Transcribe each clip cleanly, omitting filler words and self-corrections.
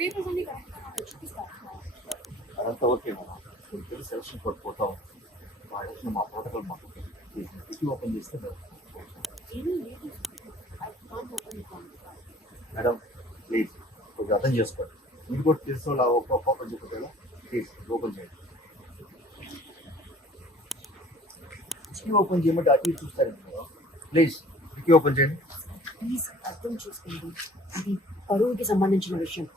Papers అన్ని correct గా చూపిస్తారు. అదంతా ఓకే మేడం. ఇప్పుడు సెలక్షన్ కోడ్ పోతాం. మా వచ్చిన మా ప్రోటోకాల్ మాకు ఇది ఓపెన్ చేస్తే ఏమీ లేదు. I can't open the form. Madam please కొంచెం అర్థం చేసుకోండి. మీరు కూడా తెలుసు ఒక్క ఓపెన్ చెప్పగలరా ప్లీజ్ ఓపెన్ చేయండి. డిక్కీ ఓపెన్ చేయమంటే అటు ఇటు చూస్తారండి మేడం. ప్లీజ్ డిక్కీ ఓపెన్ చేయండి. ప్లీజ్ అర్థం చేసుకోండి. ఇది పరువుకి సంబంధించిన విషయం.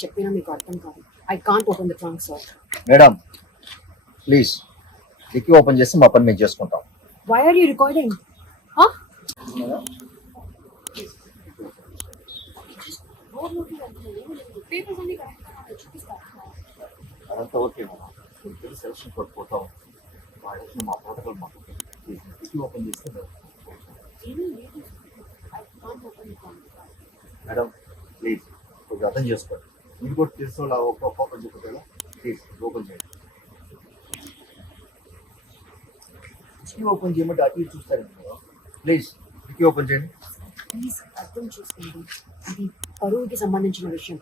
చెప్పినా మీకు అర్థం కాదు. I can't open the trunk sir. Madam please dickey open చేస్తే మా పని మేము చేసుకుంటాం. Why are you recording? Papers అన్ని కరెక్ట్ గా చూపిస్తారు. అదంతా ఓకే మేడం. ఇప్పుడు సెలక్షన్ కోడ్ పోతాం. మా వచ్చిన మా ప్రోటోకాల్ మాకు డిక్కీ ఓపెన్ చేస్తే ఏమీ లేదు. I can't open the form. Madam please కొంచెం అర్థం చేసుకోండి. మీరు కూడా తెలుసు ఒక్క ఓపెన్ చెప్పగలరా ప్లీజ్ ఓపెన్ చేయండి. డిక్కీ ఓపెన్ చేయమంటే అటు ఇటు చూస్తారండి మేడం. ప్లీజ్ డిక్కీ ఓపెన్ చేయండి. ప్లీజ్ అర్థం చేసుకోండి. ఇది పరువుకి సంబంధించిన విషయం.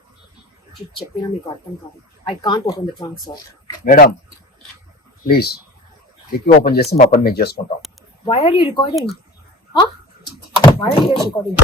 చెప్పినా మీకు అర్థం కాదు. I can't open the trunk sir. Madam please dickey open చేస్తే మా పని మేము చేసుకుంటాం. Why are you recording? Why are you recording?